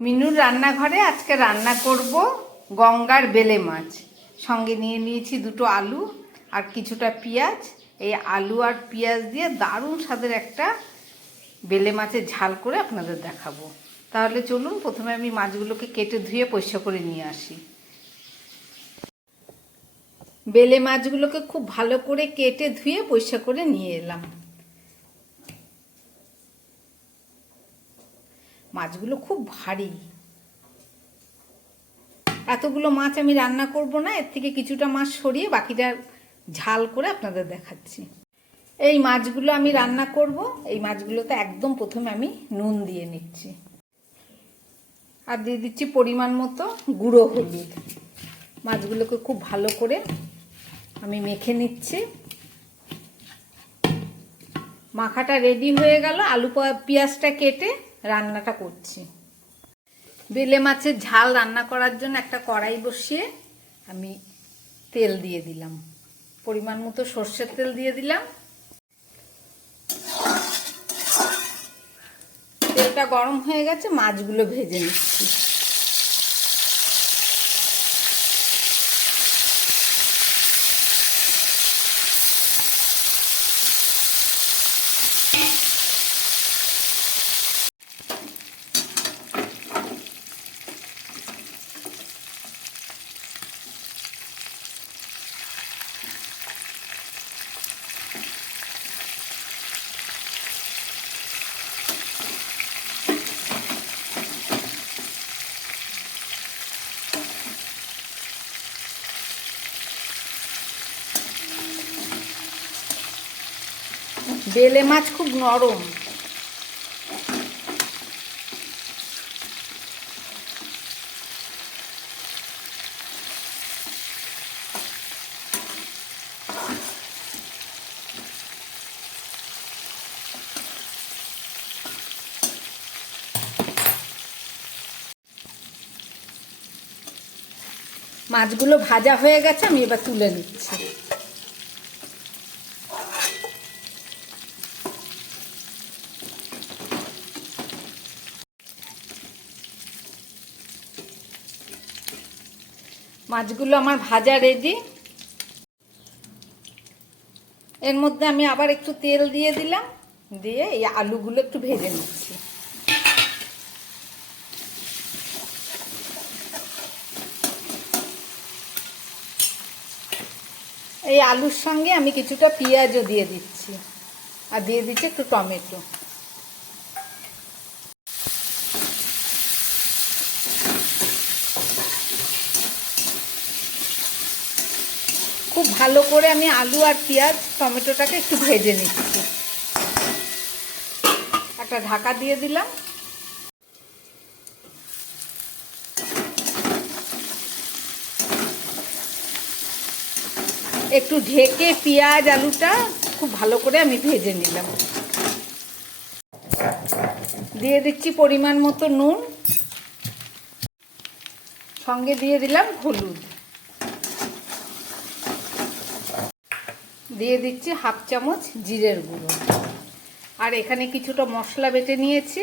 মিনুর রান্নাঘরে আজকে রান্না করব গঙ্গার বেলে মাছ। সঙ্গে নিয়ে নিয়েছি দুটো আলু আর কিছুটা পেঁয়াজ। এই আলু আর পেঁয়াজ দিয়ে দারুণ স্বাদের একটা বেলে মাছের ঝাল করে আপনাদের দেখাবো। তাহলে চলুন, প্রথমে আমি মাছগুলোকে কেটে ধুয়ে পরিষ্কার করে নিয়ে আসি। বেলে মাছগুলোকে খুব ভালো করে কেটে ধুয়ে পরিষ্কার করে নিয়ে এলাম। মাছগুলো খুব ভারী, এতগুলো মাছ আমি রান্না করব না, এর থেকে কিছুটা মাছ সরিয়ে বাকিটা ঝাল করে আপনাদের দেখাচ্ছি। এই মাছগুলো আমি রান্না করব। এই মাছগুলোতে একদম প্রথমে আমি নুন দিয়ে নিচ্ছি আর দিয়ে দিচ্ছি পরিমাণ মতো গুঁড়ো হলুদ। মাছগুলোকে খুব ভালো করে আমি মেখে নিচ্ছি। মাখাটা রেডি হয়ে গেল। আলু পেঁয়াজটা কেটে রান্নাটা করছি। বেলে মাছের ঝাল রান্না করার জন্য একটা কড়াই বসিয়ে আমি তেল দিয়ে দিলাম, পরিমাণ মতো সর্ষের তেল দিয়ে দিলাম। তেলটা গরম হয়ে গেছে, মাছগুলো ভেজে নিচ্ছি। বেলে মাছ খুব নরম, মাছগুলো ভাজা হয়ে গেছে, আমি এবার তুলে নিচ্ছি। মাছগুলো আমার ভাজা রেডি। এর মধ্যে আমি আবার একটু তেল দিয়ে দিলাম, দিয়ে এই আলুগুলো একটু ভেজে নিচ্ছি। এই আলুর সঙ্গে আমি কিছুটা পেঁয়াজও দিয়ে দিচ্ছি আর দিয়ে দিচ্ছি একটু টমেটো। খুব ভালো করে আমি আলু আর পেঁয়াজ টমেটোটাকে একটু ভেজে নিচ্ছি। একটা ঢাকা দিয়ে দিলাম। একটু ঢেকে পেঁয়াজ আলুটা খুব ভালো করে আমি ভেজে নিলাম। দিয়ে দিচ্ছি পরিমাণ মতো নুন, সঙ্গে দিয়ে দিলাম হলুদ, দিয়ে দিচ্ছি হাফ চামচ জিরের গুঁড়ো। আর এখানে কিছুটা মশলা বেটে নিয়েছি,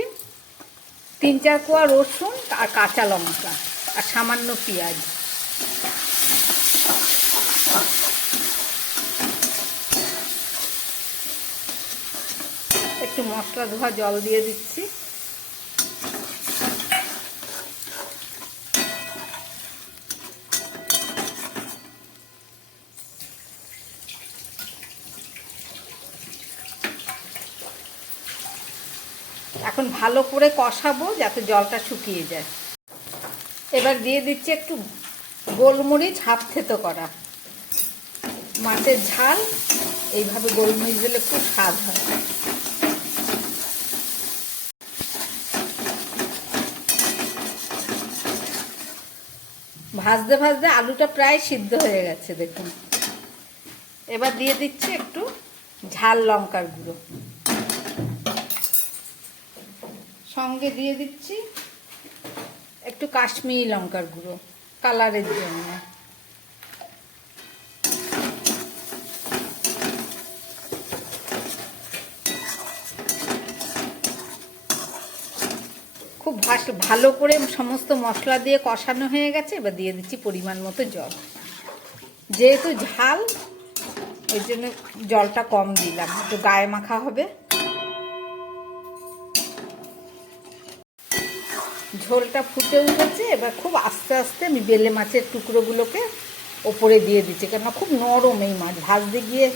3-4 কোয়া রসুন আর কাঁচা লঙ্কা আর সামান্য পেঁয়াজ। একটু মশলা ধোয়া জল দিয়ে দিচ্ছি। এখন ভালো করে কষাবো যাতে জলটা শুকিয়ে যায়। এবার দিয়ে দিচ্ছি একটু গোলমরিচ হাফ থেতো করা। মাছের ঝাল এইভাবে গোলমরিচ দিলে খুব স্বাদ হয়। ভাজতে ভাজতে আলুটা প্রায় সিদ্ধ হয়ে গেছে, দেখুন। এবার দিয়ে দিচ্ছি একটু ঝাল লঙ্কার গুঁড়ো, সঙ্গে দিয়ে দিচ্ছি একটু কাশ্মীরি লঙ্কার গুঁড়ো কালারের জন্য। খুব ভালো করে সমস্ত মশলা দিয়ে কষানো হয়ে গেছে। এবার দিয়ে দিচ্ছি পরিমাণ মতো জল। যেহেতু ঝাল ওই জন্য জলটা কম দিলাম, একটু গায়ে মাখা হবে। ঝোলটা ফুটে উঠেছে। এবার খুব আস্তে আস্তে আমি বেলে মাছের টুকরোগুলোকে ওপরে দিয়ে দিচ্ছি, কেননা খুব নরম এই মাছ ভাজতে গিয়ে।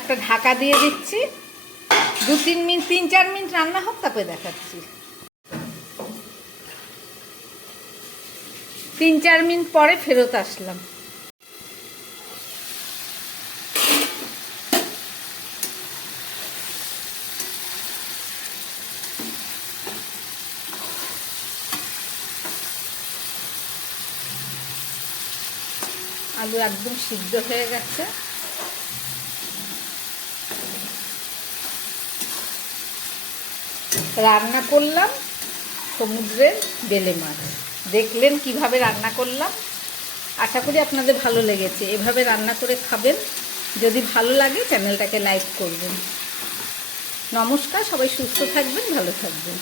একটা ঢাকা দিয়ে দিচ্ছি, 2-3 মিনিট 3-4 মিনিট রান্না হোক, তারপরে দেখাচ্ছি। 3-4 মিনিট পরে ফেরত আসলাম। আলু একদম সিদ্ধ হয়ে গেছে। রান্না করলাম সমুদ্রের বেলে মাছ। দেখলেন কিভাবে রান্না করলাম। আশা করি আপনাদের ভালো লেগেছে। এভাবে রান্না করে খাবেন। যদি ভালো লাগে চ্যানেলটাকে লাইক করবেন। নমস্কার, সবাই সুস্থ থাকবেন, ভালো থাকবেন।